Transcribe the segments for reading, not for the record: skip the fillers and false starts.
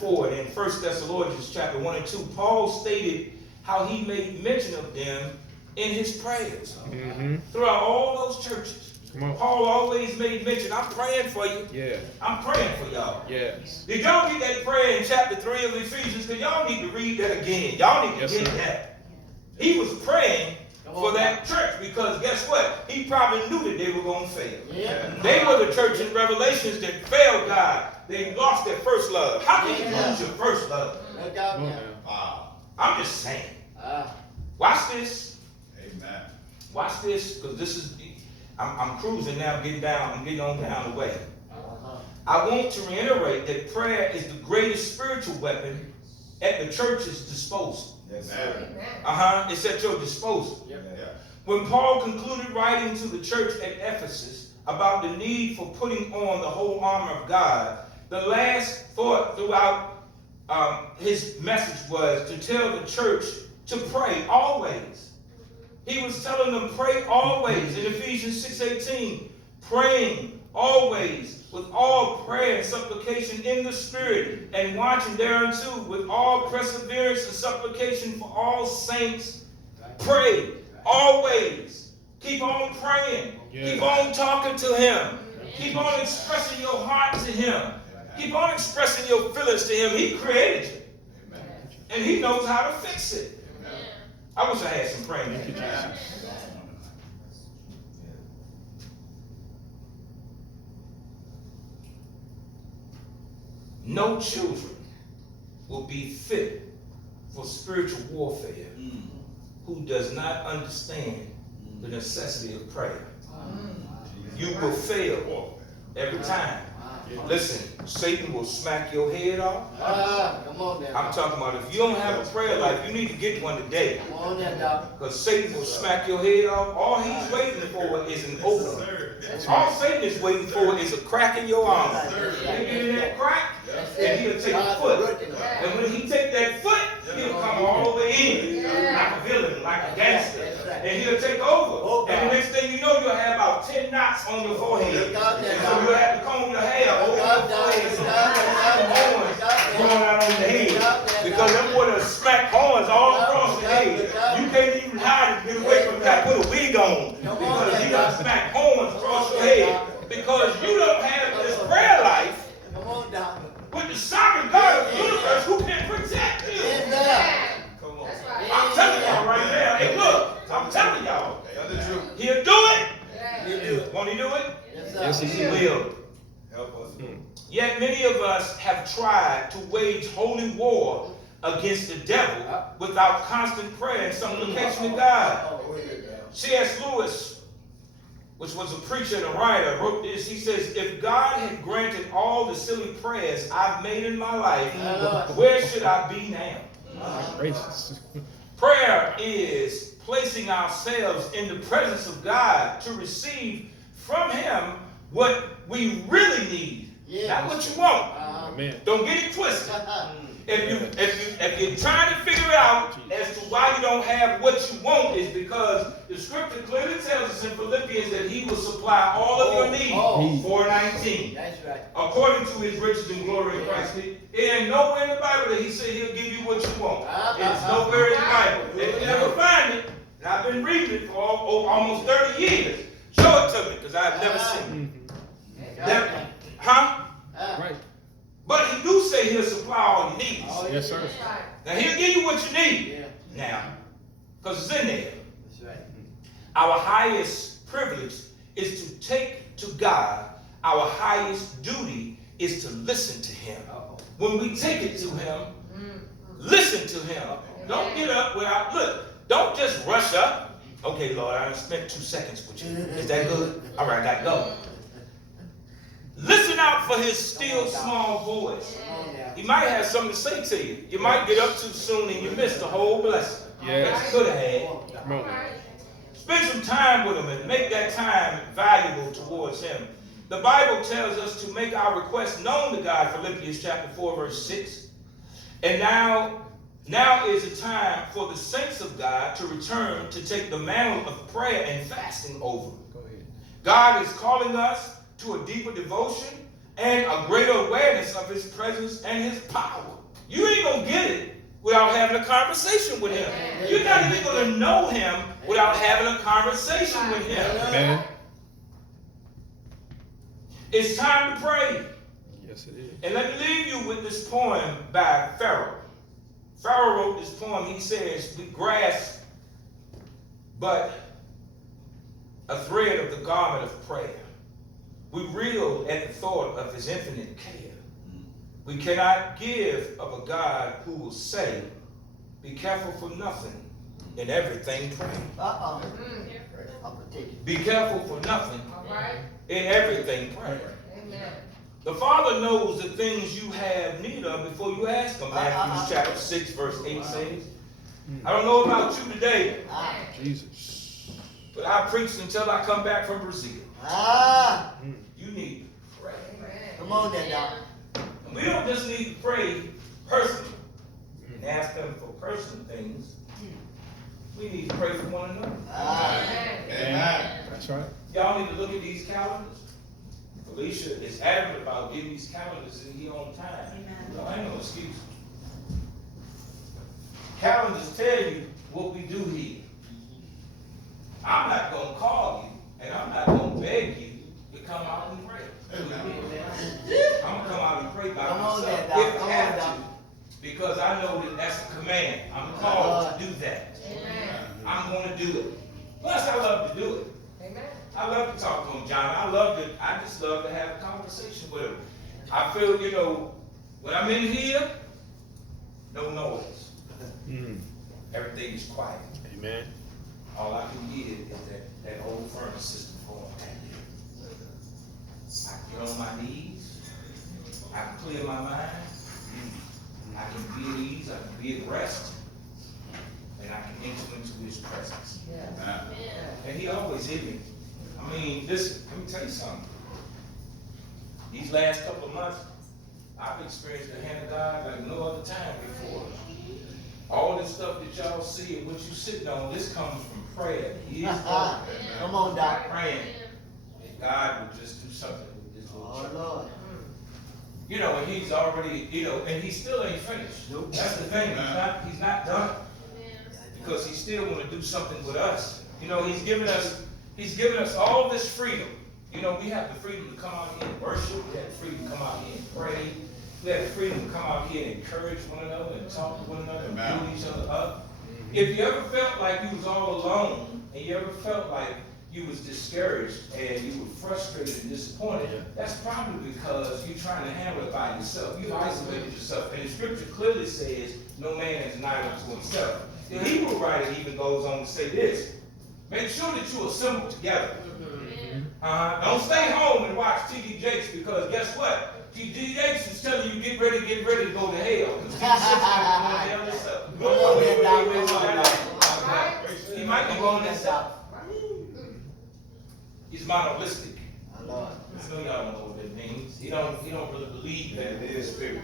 Forward in 1 Thessalonians chapter 1 and 2, Paul stated how he made mention of them in his prayers. Throughout all those churches, Paul always made mention, I'm praying for you. Yeah. I'm praying for y'all. Yes. Did y'all get that prayer in chapter 3 of Ephesians? Because y'all need to read that again. Y'all need to get that. He was praying for that church because guess what? He probably knew that they were going to fail. Yeah. They were the church in Revelations that failed God. They lost their first love. How can you lose your first love? I'm just saying. Watch this. Amen. Watch this, because this is, I'm cruising now, I'm getting on down the way. I want to reiterate that prayer is the greatest spiritual weapon at the church's disposal. Yes, It's at your disposal. Yeah. When Paul concluded writing to the church at Ephesus about the need for putting on the whole armor of God, the last thought throughout his message was to tell the church to pray always. He was telling them, pray always. In Ephesians 6:18, praying always with all prayer and supplication in the Spirit, and watching thereunto with all perseverance and supplication for all saints. Pray always. Keep on praying. Keep on talking to Him. Keep on expressing your heart to Him. Keep on expressing your feelings to Him. He created you. Amen. And He knows how to fix it. Amen. I wish I had some praying. Thank you, Jesus. No children will be fit for spiritual warfare who does not understand the necessity of prayer. You will fail every time. Listen, Satan will smack your head off. I'm talking about if you don't have a prayer life, you need to get one today. Because Satan will smack your head off. All he's waiting for is an opening. All Satan is waiting for is a crack in your arm. You get in that crack, and he'll take a foot. And when he take that foot, he'll come all the way in, like a villain, like a gangster. And he'll take over. And the next thing you know, you'll have about 10 knots on your forehead. And so you'll have to comb your hair over your forehead. So you have horns growing out on your head. Because them would have smacked horns all across your head. You can't even hide it, get away from that. Put a wig on. Because you got smacked horns across your head. Because you don't have this prayer life with the sovereign God of the universe who can protect you. I'm telling y'all right now. Hey, look, I'm telling y'all. He'll do it. Won't he do it? Yes, he will. Help us. Yet many of us have tried to wage holy war against the devil without constant prayer and supplication to God. C.S. Lewis, which was a preacher and a writer, wrote this. He says, if God had granted all the silly prayers I've made in my life, where should I be now? Gracious. Prayer is placing ourselves in the presence of God to receive from Him what we really need, not what you want. Amen. Don't get it twisted. If you're trying to figure out as to why you don't have what you want, is because the scripture clearly tells us in Philippians that He will supply all of your needs. 4:19. That's right. According to His riches and glory in Christ. It ain't nowhere in the Bible that He said He'll give you what you want. It's nowhere in the Bible. If you never find it, and I've been reading it for almost 30 years, show it to me, because I've never seen it. Right. But He do say He'll supply all your needs. Yes, sir. Now He'll give you what you need. Now, because it's in there. That's right. Our highest privilege is to take to God. Our highest duty is to listen to Him. When we take it to Him, listen to Him. Don't get up without, look, don't just rush up. Okay, Lord, I spent 2 seconds with you. Is that good? All right, I got to go. Listen out for His still small voice. He might have something to say to you. You might get up too soon and you miss the whole blessing that you could have had. Spend some time with Him and make that time valuable towards Him. The Bible tells us to make our requests known to God, Philippians chapter 4, verse 6. And now is the time for the saints of God to return to take the mantle of prayer and fasting over. God is calling us to a deeper devotion, and a greater awareness of his presence and his power. You ain't gonna get it without having a conversation with him. You're not even gonna know him without having a conversation with him. Amen. It's time to pray. Yes, it is. And let me leave you with this poem by Pharaoh. Pharaoh wrote this poem. He says, we grasp but a thread of the garment of prayer. We reel at the thought of his infinite care. We cannot give of a God who will say, be careful for nothing, in everything pray. Be careful for nothing, in everything pray. Amen. The Father knows the things you have need of before you ask him. Matthew chapter 6, verse 8 says. I don't know about you today, Jesus. but I preach until I come back from Brazil. You need to pray. Come on then, Doc. And we don't just need to pray personally and ask them for personal things. We need to pray for one another. Amen. That's right. Y'all need to look at these calendars. Felicia is adamant about getting these calendars in here on time. No, I ain't no excuse. Calendars tell you what we do here. I'm not going to call you, and I'm not going to beg you to come out and pray. I'm going to come out and pray by myself if I have to, because I know that that's a command. I'm called to do that. I'm going to do it. Plus, I love to do it. I love to talk to him, John. I just love to have a conversation with him. I feel, when I'm in here, no noise. Everything is quiet. Amen. All I can get is that old furnace system going. I can get on my knees. I can clear my mind. I can be at ease. I can be at rest. And I can enter into his presence. And he always hit me. I mean, listen, let me tell you something. These last couple of months, I've experienced the hand of God like no other time before. All this stuff that y'all see and what you sitting on, this comes from prayer. He is Come on, Doc. praying. And God would just do something with this little church. Lord. And he's already, and he still ain't finished. That's the thing. He's not done. Because he still want to do something with us. He's given us all this freedom. We have the freedom to come out here and worship. We have the freedom to come out here and pray. We have the freedom to come out here and encourage one another and talk to one another and build each other up. If you ever felt like you was all alone, and you ever felt like you was discouraged and you were frustrated and disappointed, that's probably because you're trying to handle it by yourself. You've isolated yourself. And the scripture clearly says, no man is nigh unto himself. The Hebrew writer even goes on to say this: make sure that you assemble together. Don't stay home and watch T.D. Jakes, because guess what? T.D. Jakes is telling you get ready to go to hell. Because he might be going this out. He's monolistic. I know y'all don't know what that means. He don't really believe that it is spirit.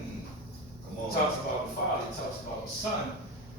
He talks about the Father, he talks about the Son,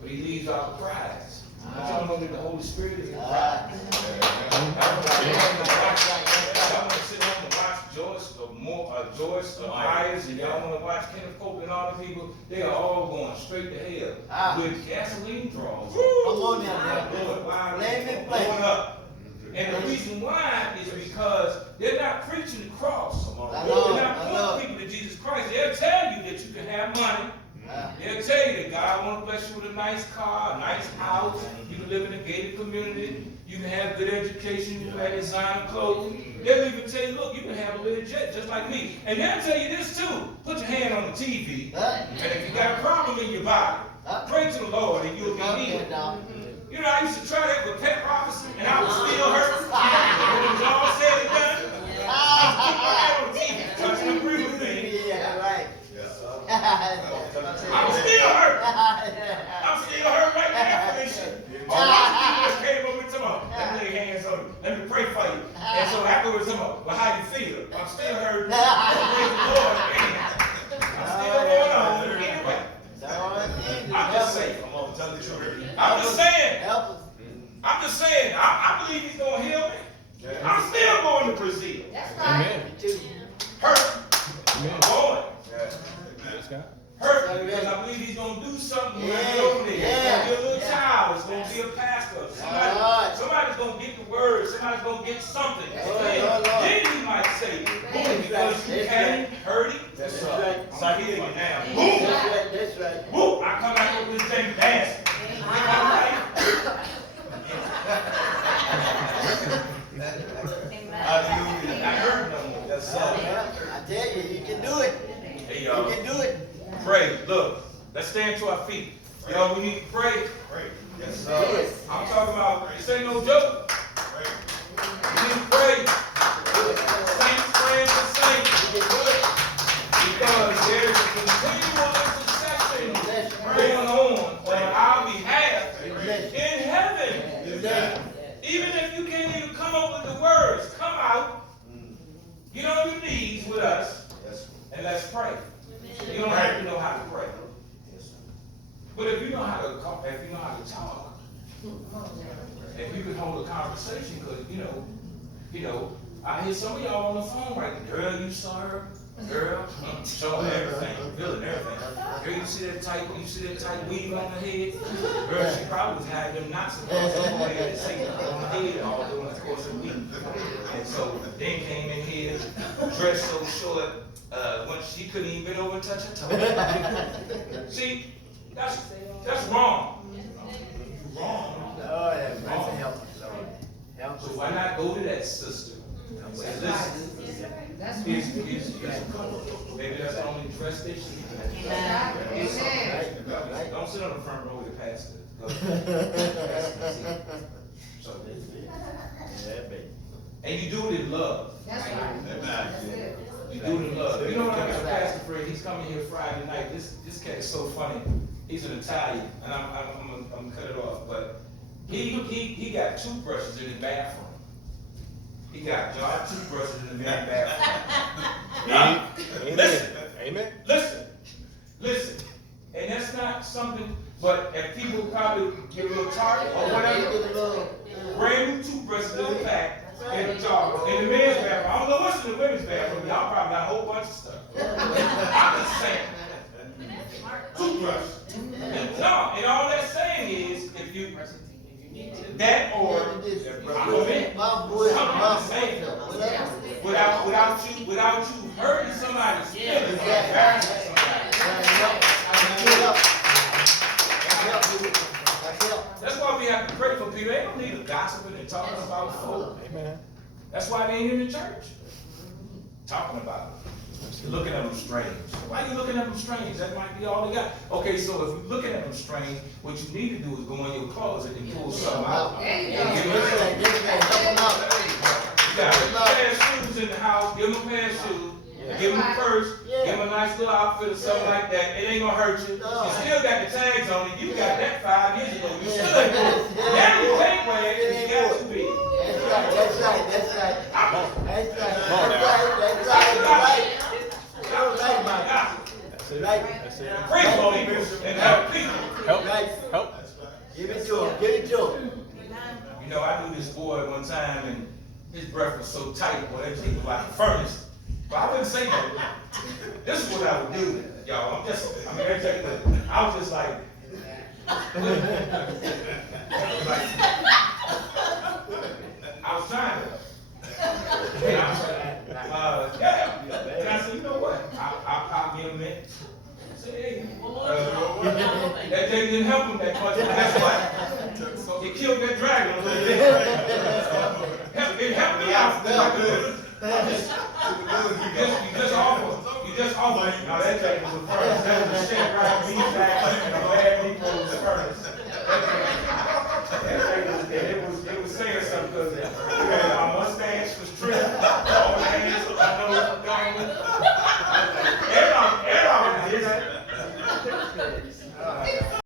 but he leaves out the prize. But y'all know that the Holy Spirit is the prize. Y'all want to sit home and watch Joyce or Myers, and y'all want to watch Kenneth Cope and all the people. They are all going straight to hell with gasoline draws. Come on now. Going up. And the reason why is because they're not preaching the cross. They're not putting people to Jesus Christ. They'll tell you that you can have money. They'll tell you that God wants to bless you with a nice car, a nice house. You can live in a gated community. You can have good education. You can have designer clothes. They'll even tell you, look, you can have a little jet just like me. And they'll tell you this too. Put your hand on the TV. And if you got a problem in your body, pray to the Lord and you'll be healed. I used to try that with pet prophecy, and I was still hurt. When it was all said and done, I was putting my hand on the TV, trying to agree with me. Yeah, right. I'm still hurt. I'm still hurt right now, Felicia. All those people just came over and told me, let me lay hands on you. Let me pray for you. And so afterwards, well, how you feel? I'm still hurt. Praise the Lord. I'm still going on. Anyway, I'm just saying. I'm just saying. I believe he's going to heal me. I'm still going to Brazil. That's right. Amen. Hurt Because I believe he's going to do something when Yeah, I get over there. yeah, It's going to be a little yeah. child. It's going to be a pastor. Lord. Somebody's going to get the word. Somebody's going to get something. Lord. Then he might say, boom, because you came, heard it. That's right. So I hear you now. Boom. That's right. Boom. I come out with this thing dancing. Hallelujah. I heard no more. That's all. I tell you, you can do it. Hey, You y'all. can do it. Pray. Look, let's stand to our feet. Y'all, we need to pray. Pray. Yes, Do sir. it. I'm talking about, this ain't no joke. Pray. We need to pray. Saints praying for saints. Because there is a continual intercession going on our behalf in heaven. Even if you can't even come up with the words, come out, get on your knees with us, Yes. and let's pray. You don't have to know how to pray. But if you know how to talk, if you can hold a conversation, because you know, I hear some of y'all on the phone right now. Girl, you saw her. Girl, showing everything, feeling everything. Girl, you see that tight weave on her head? Girl, she probably was having them knots on her head on her head all during the course of the week. And so then came in here, dressed so short, when she couldn't even bend over and touch her toe. See, that's wrong. Wrong. Lord, have mercy, help us, Lord. Help So us. why not go to that sister? Say, listen. Maybe that's the only dress that she has. Don't sit on the front row with the pastor. Go to the pastor. So, and you do it in love. Amen. You do it in love. You know what I got a pastor friend? He's coming here Friday night. This cat is so funny. He's an Italian, and I'm gonna cut it off. But he got toothbrushes in his bathroom. He got jar toothbrushes in the bathroom. Amen. Listen. And that's not something, but if people probably get a little target or whatever, brand new toothbrushes in the pack, in the jar, in the men's bathroom. I don't know what's in the women's bathroom. Y'all probably got a whole bunch of stuff. I'm just saying. Toothbrush. No, and all that's saying is, if you, that or, without you hurting somebody's feelings, embarrassing somebody. That's why we have to pray for people. They don't need to gossiping and talking about folk. Amen. That's why they ain't in the church. Talking about it. You're looking at them strange. Why are you looking at them strange? That might be all they got. Okay, so if you're looking at them strange, what you need to do is go in your closet and pull something out. You got a pair of shoes in the house, give them a pair of shoes. Give them a purse, give them a nice little outfit or something like that. It ain't gonna hurt you. You still got the tags on it. You got that 5 years ago. You still ain't going. Now you can't wear it because you got too big. That's right. Pray for people and help people. Help. Give it to him. You know, I knew this boy one time and his breath was so tight, boy, that thing was like a furnace. But I wouldn't say that. This is what I would do, y'all. I was just like, I was trying to. And I was like, yeah. And I said, you know what? I'll pop me a mint. I said, hey, that thing didn't help him that much, but guess what? It killed that dragon a little bit. It helped me out. You just offer. Now that thing was a first. That was a shit right me